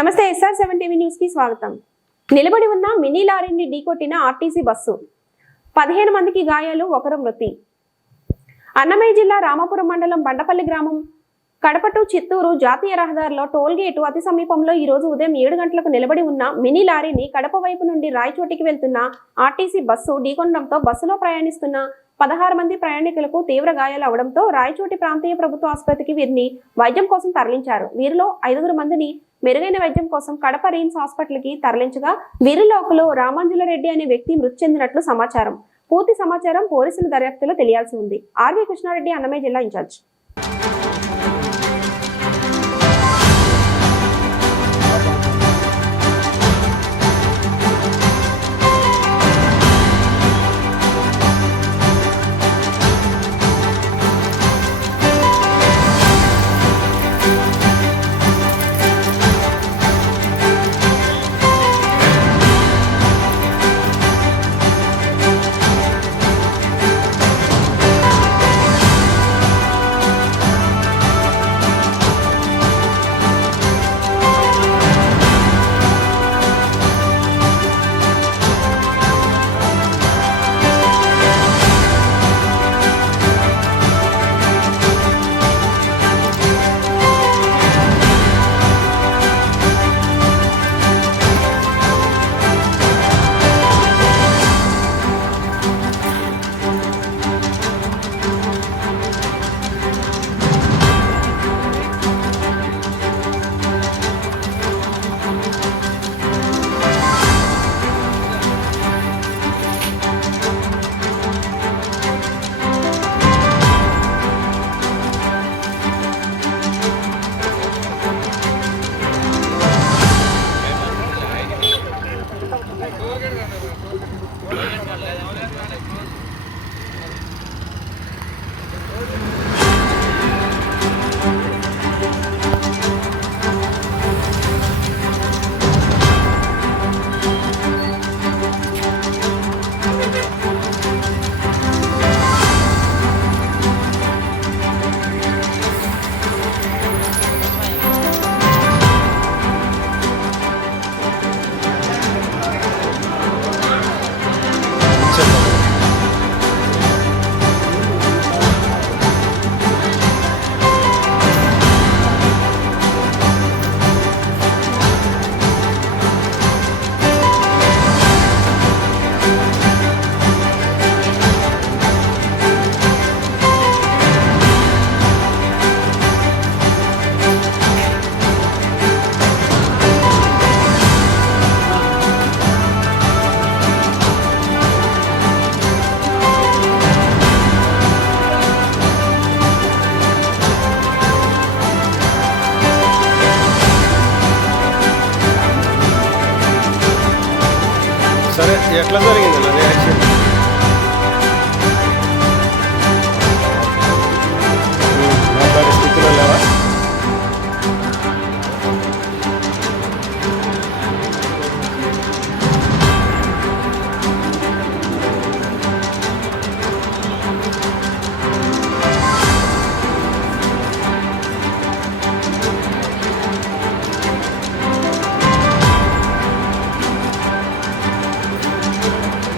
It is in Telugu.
నమస్తే SR7 టీవీ న్యూస్ కి స్వాగతం. నిలబడి ఉన్న మినీ లారీని ఢీకొట్టిన ఆర్టీసీ బస్సు 15 మందికి గాయాలు, ఒకరు మృతి. అన్నమయ్య జిల్లా రామాపురం మండలం బండపల్లి గ్రామం కడప టు చిత్తూరు జాతీయ రహదారిలో టోల్ గేటు అతి సమీపంలో ఈ రోజు ఉదయం 7 గంటలకు నిలబడి ఉన్న మినీ లారీని కడప వైపు నుండి రాయచోటికి వెళ్తున్న ఆర్టీసీ బస్సు ఢీకొనడంతో బస్సులో ప్రయాణిస్తున్న 16 మంది ప్రయాణికులకు తీవ్ర గాయాలు అవడంతో రాయచోటి ప్రాంతీయ ప్రభుత్వ ఆసుపత్రికి వీరిని వైద్యం కోసం తరలించారు. వీరిలో 5 మందిని మెరుగైన వైద్యం కోసం కడప రీమ్స్ హాస్పిటల్కి తరలించగా వీరిలో ఒకరు రామాంజులరెడ్డి అనే వ్యక్తి మృతి చెందినట్లు సమాచారం. పూర్తి సమాచారం పోలీసుల దర్యాప్తులో తెలియాల్సి ఉంది. ఆర్వి కృష్ణారెడ్డి, అన్నమయ్య జిల్లా ఇన్ఛార్జ్. సరే, ఎట్లా జరిగింది?